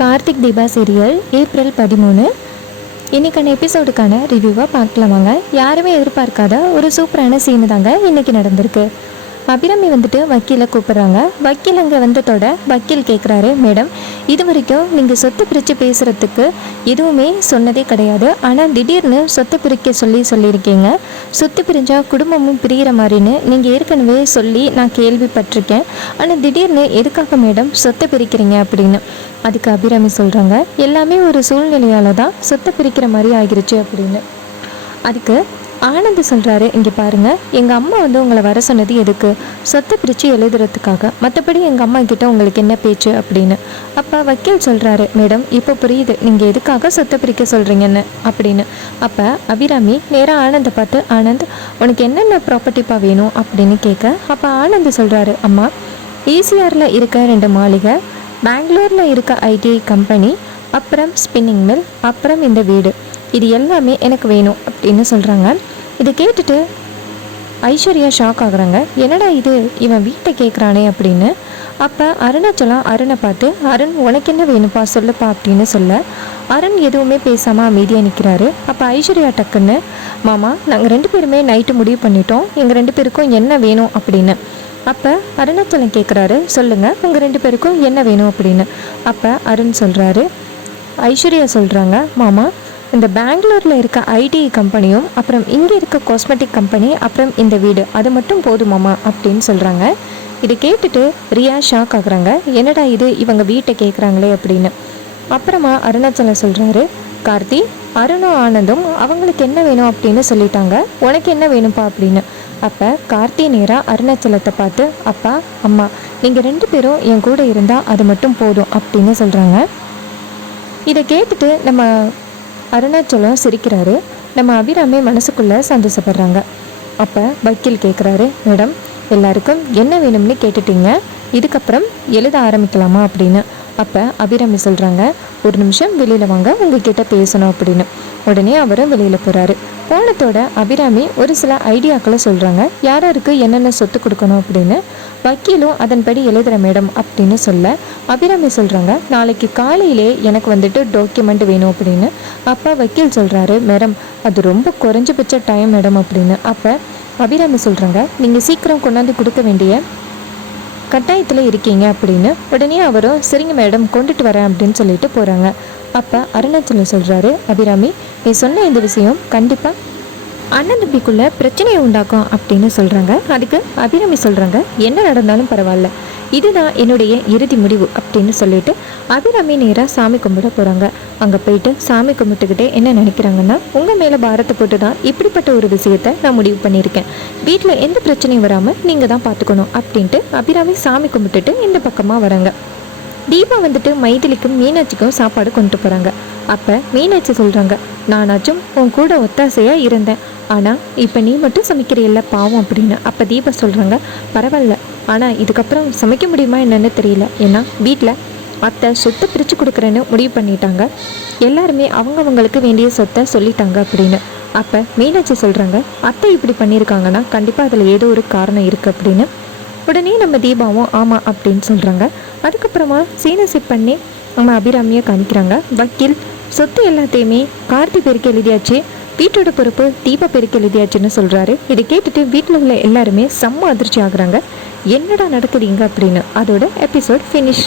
Karthik Deepa serial April 13. இன்றைக்கான எபிசோடுக்கான ரிவ்யூவாக பார்க்கலாம் வாங்க. யாருமே எதிர்பார்க்காத ஒரு சூப்பரான சீனு தாங்க இன்றைக்கி நடந்திருக்கு. அபிராமி வந்துட்டு வக்கீலை கூப்பிட்றாங்க. வக்கீல் அங்கே வந்ததோட வக்கீல் கேட்குறாரு, மேடம் இது வரைக்கும் நீங்கள் சொத்து பிரித்து பேசுகிறதுக்கு எதுவுமே சொன்னதே கிடையாது, ஆனால் திடீர்னு சொத்து பிரிக்க சொல்லியிருக்கீங்க. சொத்து பிரிஞ்சால் குடும்பமும் பிரிகிற மாதிரின்னு நீங்கள் ஏற்கனவே சொல்லி நான் கேள்விப்பட்டிருக்கேன். ஆனால் திடீர்னு எதுக்காக மேடம் சொத்தை பிரிக்கிறீங்க அப்படின்னு. அதுக்கு அபிராமி சொல்கிறாங்க, எல்லாமே ஒரு சூழ்நிலையால் தான் சொத்தை பிரிக்கிற மாதிரி ஆகிருச்சு அப்படின்னு. அதுக்கு ஆனந்த் சொல்கிறாரு, இங்கே பாருங்கள், எங்கள் அம்மா உங்களை வர சொன்னது எதுக்கு? சொத்தை பிரித்து எழுதுறதுக்காக, மற்றபடி எங்கள் அம்மா கிட்ட உங்களுக்கு என்ன பேச்சு அப்படின்னு. அப்போ வக்கீல் சொல்கிறாரு, மேடம் இப்போ புரியுது நீங்கள் எதுக்காக சொத்தை பிரிக்க சொல்கிறீங்கன்னு அப்படின்னு. அப்போ அபிராமி நேராக ஆனந்தை பார்த்து, ஆனந்த் உனக்கு என்னென்ன ப்ராப்பர்ட்டிப்பா வேணும் அப்படின்னு கேட்க, அப்போ ஆனந்த் சொல்கிறாரு, அம்மா ஈசிஆரில் இருக்க 2 மாளிகை, பெங்களூரில் இருக்க ஐடிஐ கம்பெனி, அப்புறம் ஸ்பின்னிங் மில், அப்புறம் இந்த வீடு, இது எல்லாமே எனக்கு வேணும் அப்படின்னு சொல்கிறாங்க. இதை கேட்டுட்டு ஐஸ்வர்யா ஷாக் ஆகுறாங்க. என்னடா இது, இவன் வீட்டை கேட்குறானே அப்படின்னு. அப்போ அருணாச்சலம் அருணை பார்த்து, அருண் உனக்கு என்ன வேணும்ப்பா சொல்லுப்பா அப்படின்னு சொல்ல, அருண் எதுவுமே பேசாமல் அமைதியாக நிற்கிறாரு. அப்போ ஐஸ்வர்யா டக்குன்னு, மாமா நாங்கள் 2 பேருமே நைட்டு முடிவு பண்ணிட்டோம், எங்கள் 2 பேருக்கும் என்ன வேணும் அப்படின்னு. அப்போ அருணாச்சலம் கேட்குறாரு, சொல்லுங்கள் உங்கள் 2 பேருக்கும் என்ன வேணும் அப்படின்னு. அப்போ அருண் சொல்கிறாரு, ஐஸ்வர்யா சொல்கிறாங்க, மாமா இந்த பெங்களூரில் இருக்க ஐடி கம்பெனியும், அப்புறம் இங்கே இருக்க காஸ்மெட்டிக் கம்பெனி, அப்புறம் இந்த வீடு, அது மட்டும் போதுமாமா அப்படின்னு சொல்கிறாங்க. இதை கேட்டுட்டு ரியா ஷாக் ஆகுறாங்க. என்னடா இது, இவங்க வீட்டை கேட்குறாங்களே அப்படின்னு. அப்புறமா அருணாச்சலம் சொல்கிறாரு, கார்த்தி அருணும் ஆனந்தும் அவங்களுக்கு என்ன வேணும் அப்படின்னு சொல்லிட்டாங்க, உனக்கு என்ன வேணும்ப்பா அப்படின்னு. அப்போ கார்த்தி நேராக அருணாச்சலத்தை பார்த்து, அப்பா அம்மா நீங்கள் 2 பேரும் என் கூட இருந்தால் அது மட்டும் போதும் அப்படின்னு சொல்கிறாங்க. இதை கேட்டுட்டு நம்ம அருணாச்சலம் சிரிக்கிறாரு. நம்ம அபிராமி மனசுக்குள்ளே சந்தோஷப்படுறாங்க. அப்போ வக்கீல் கேட்குறாரு, மேடம் எல்லாருக்கும் என்ன வேணும்னு கேட்டுட்டீங்க, இதுக்கப்புறம் எழுத ஆரம்பிக்கலாமா அப்படின்னு. அப்போ அபிராமி சொல்கிறாங்க, ஒரு நிமிஷம் வெளியில் வாங்க, உங்ககிட்ட பேசணும் அப்படின்னு. உடனே அவரும் வெளியில் போகிறாரு. போனத்தோட அபிராமி ஒரு சில ஐடியாக்களை சொல்கிறாங்க, யாருக்கு என்னென்ன சொத்து கொடுக்கணும் அப்படின்னு. வக்கீலும் அதன்படி எழுதுகிற மேடம் அப்படின்னு சொல்ல, அபிராமி சொல்கிறாங்க, நாளைக்கு காலையிலே எனக்கு வந்துட்டு டாக்குமெண்ட் வேணும் அப்படின்னு. அப்போ வக்கீல் சொல்கிறாரு, மேடம் அது ரொம்ப குறைஞ்சபட்ச டைம் மேடம் அப்படின்னு. அப்போ அபிராமி சொல்கிறாங்க, நீங்கள் சீக்கிரம் கொண்டாந்து கொடுக்க வேண்டிய கட்டாயத்தில் இருக்கீங்க அப்படின்னு. உடனே அவரும் சரிங்க மேடம் கொண்டுட்டு வரேன் அப்படின்னு சொல்லிட்டு போகிறாங்க. அப்போ அருணாச்சலம் சொல்கிறாரு, அபிராமி நீ சொன்ன இந்த விஷயம் கண்டிப்பாக அண்ணன் தம்பிக்குள்ளே பிரச்சனையை உண்டாக்கும் அப்படின்னு சொல்கிறாங்க. அதுக்கு அபிராமி சொல்கிறாங்க, என்ன நடந்தாலும் பரவாயில்ல, இதுதான் என்னுடைய இறுதி முடிவு அப்படின்னு சொல்லிட்டு அபிராமி நேராக சாமி கும்பிட போகிறாங்க. அங்கே போயிட்டு சாமி கும்பிட்டுக்கிட்டே என்ன நினைக்கிறாங்கன்னா, உங்கள் மேலே பாரத்தை போட்டு தான் இப்படிப்பட்ட ஒரு விஷயத்தை நான் முடிவு பண்ணியிருக்கேன், வீட்டில் எந்த பிரச்சனையும் வராமல் நீங்கள் தான் பார்த்துக்கணும் அப்படின்ட்டு அபிராமி சாமி கும்பிட்டுட்டு இந்த பக்கமாக வராங்க. தீபா வந்துட்டு மைதிலிக்கும் மீனாட்சிக்கும் சாப்பாடு கொண்டு போகிறாங்க. அப்போ மீனாட்சி சொல்கிறாங்க, நானாச்சும் உன் கூட ஒத்தாசையாக இருந்தேன், ஆனால் இப்போ நீ மட்டும் சமைக்கிறில்ல பாவம் அப்படின்னு. அப்போ தீபா சொல்கிறாங்க, பரவாயில்ல, ஆனால் இதுக்கப்புறம் சமைக்க முடியுமா என்னன்னு தெரியல, ஏன்னா வீட்டில் அத்தை சொத்தை பிரித்து கொடுக்குறேன்னு முடிவு பண்ணிட்டாங்க, எல்லாருமே அவங்களுக்கு வேண்டிய சொத்தை சொல்லிட்டாங்க அப்படின்னு. அப்போ மீனாட்சி சொல்கிறாங்க, அத்தை இப்படி பண்ணியிருக்காங்கன்னா கண்டிப்பாக அதில் ஏதோ ஒரு காரணம் இருக்குது அப்படின்னு. உடனே நம்ம தீபாவும் ஆமாம் அப்படின்னு சொல்கிறாங்க. அதுக்கப்புறமா சீனசி பண்ணி நம்ம அபிராமியை காமிக்கிறாங்க. வக்கீல் சொத்து எல்லாத்தையுமே கார்த்தி பேருக்கு எழுதியாச்சு, வீட்டோட பொறுப்பு தீபா பேருக்கு எழுதியாச்சுன்னு சொல்கிறாரு. இதை கேட்டுட்டு வீட்டில் உள்ள எல்லாருமே செம்ம அதிர்ச்சி ஆகுறாங்க. என்னடா நடக்குதுங்க அப்படின்னு. அதோட எபிசோட் ஃபினிஷ்.